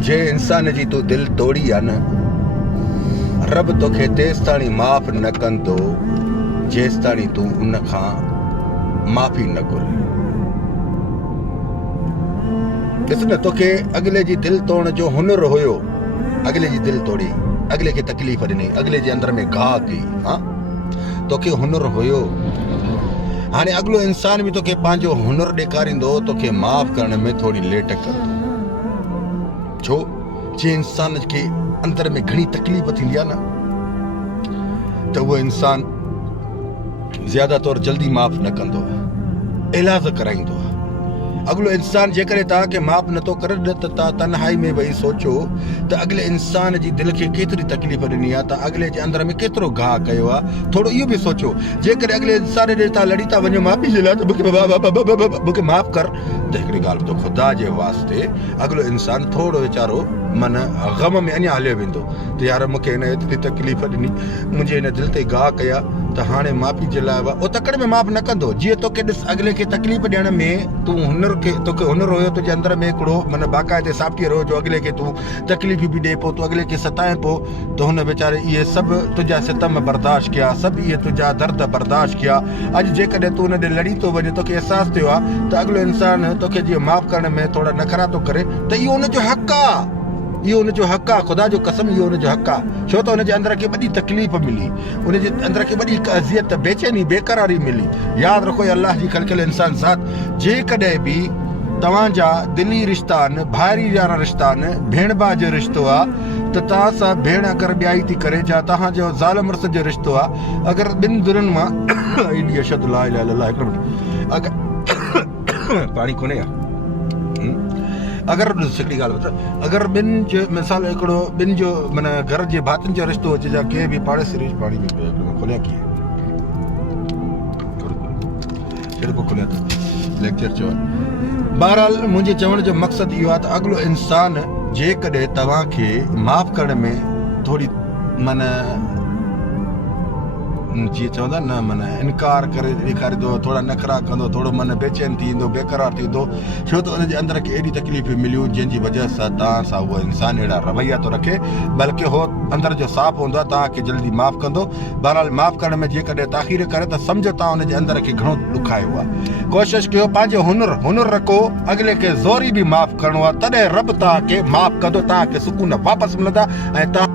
जे इंसान जी तू दिल तोड़ी आ न, रब तोखे तेस ताणी माफ़ न कंदो जेस ताणी तू उन खां माफ़ी न घुर। ॾिस न, तोखे अगले जी दिल तोड़न जो हुनर हुयो, अगले जी दिल तोड़ी, अगले खे तकलीफ़ ॾिनी, अगले जे अंदर में घाह कई, हाँ तोखे हुनर हुयो। हाणे अगलो इंसान भी तोखे पंहिंजो हुनर ॾेखारींदो, तोखे माफ़ करण में थोड़ी लेट कंदो। छो? जे इंसान के अंदर में घणी तकलीफ़ थींदी आहे न, त उहो इंसान ज्यादा तौर जल्दी माफ़ न कंदो आहे, इलाज कराईंदो आहे। अगलो इंसान जेकॾहिं तव्हांखे माफ़ नथो करे न, त तव्हां तन्हाई में वेही सोचो त अगले इंसान जी दिल खे केतिरी तकलीफ़ ॾिनी आहे, त अगले जे अंदर में केतिरो घाह कयो आहे। थोरो इहो बि सोचो, जेकॾहिं अगले इंसान ॾे तव्हां लड़ी था वञो माफ़ी जे लाइ, त मूंखे माफ़ कर, त हिकिड़ी ॻाल्हि ॿुधो, ख़ुदा जे वास्ते अगलो इंसान थोरो वीचारो मन ग़म में अञा हलियो वेंदो त यार मूंखे हिन एतिरी तकलीफ़ ॾिनी, मुंहिंजे हिन दिल ते घाह कया, त हाणे माफ़ी जे लाइ उहो तकड़ि में माफ़ न कंदो। जीअं तोखे ॾिस, अगले खे तकलीफ़ ॾियण में तूं हुनर खे, तोखे हुनर हुयो, तुंहिंजे अंदर में हिकिड़ो मन बाक़ाइदे सॉफ्टवेयर हुयो जो अगले खे तूं तकलीफ़ बि ॾे पोइ तूं अगले खे सताए पोइ, त हुन वीचारे इहे सभु तुंहिंजा सितम बर्दाश्त कया, सभु इहे तुंहिंजा दर्द बर्दाश्त कया। अॼु जेकॾहिं तूं हुन ॾे लड़ी थो वञे, तोखे अहसासु थियो आहे त अगलो इंसान तोखे जीअं माफ़ करण में थोरा नखरा थो करे, त इहो हुनजो हक़ आहे, इहो हुनजो हक़ आहे, ख़ुदा जो कसम इहो हुनजो हक़ आहे। छो त हुनजे अंदर खे वॾी तकलीफ़ मिली, हुनजे अंदर खे वॾी हिकु अज़ियत, बेचैनी, बेक़रारी मिली। यादि रखो, अल्लाह जी ख़लक़ियल इंसान ज़ात, जेकॾहिं बि तव्हांजा दिली रिश्ता आहिनि, भाइरी वारा रिश्ता आहिनि, भेण भाउ जो रिश्तो आहे, त तव्हां सां भेण अगरि ॿियाई थी करे, जा तव्हांजो ज़ाल मुड़ुस जो रिश्तो आहे, अगरि ॿिनि धुरनि मां एॾी अशद ला इलाहा इल्लल्लाह, हिकिड़ो मिनट, अगरि पाणी कोन्हे आहे, अगरि हिकिड़ी ॻाल्हि ॿुधां, अगरि ॿिनि जो मिसाल हिकिड़ो ॿिनि जो माना घर जे भातियुनि जो रिश्तो हुजे, जा कंहिं बि पाड़ेसरी, पाणी खोलिया कीअं छिड़को खोलिया त लेक्चर चयो। बहरहाल मुंहिंजे चवण जो मक़सदु इहो आहे त अगलो इंसान जेकॾहिं तव्हांखे माफ़ करण में थोरी माना जीअं चवंदा न मन इनकार करे ॾेखारींदो, थोरा नखरा कंदो, थोरो मन बेचैन थींदो, बेक़रार थींदो, छो त हुनजे अंदर खे एॾी तकलीफ़ मिलियूं जंहिंजी वजह सां तव्हां सां उहो इंसान अहिड़ा रवैया थो रखे, बल्कि उहो अंदर जो साफ़ हूंदो आहे, तव्हांखे जल्दी माफ़ कंदो। बहरहाल माफ़ करण में जेकॾहिं ताख़ीर करे त सम्झो तव्हां हुनजे अंदर खे घणो ॾुखायो आहे। कोशिशि कयो पंहिंजो हुनर रखो, अगले खे ज़ोरी बि माफ़ करिणो आहे, तॾहिं रब तव्हांखे माफ़ कंदो, तव्हांखे सुकून वापसि मिलंदा ऐं तव्हां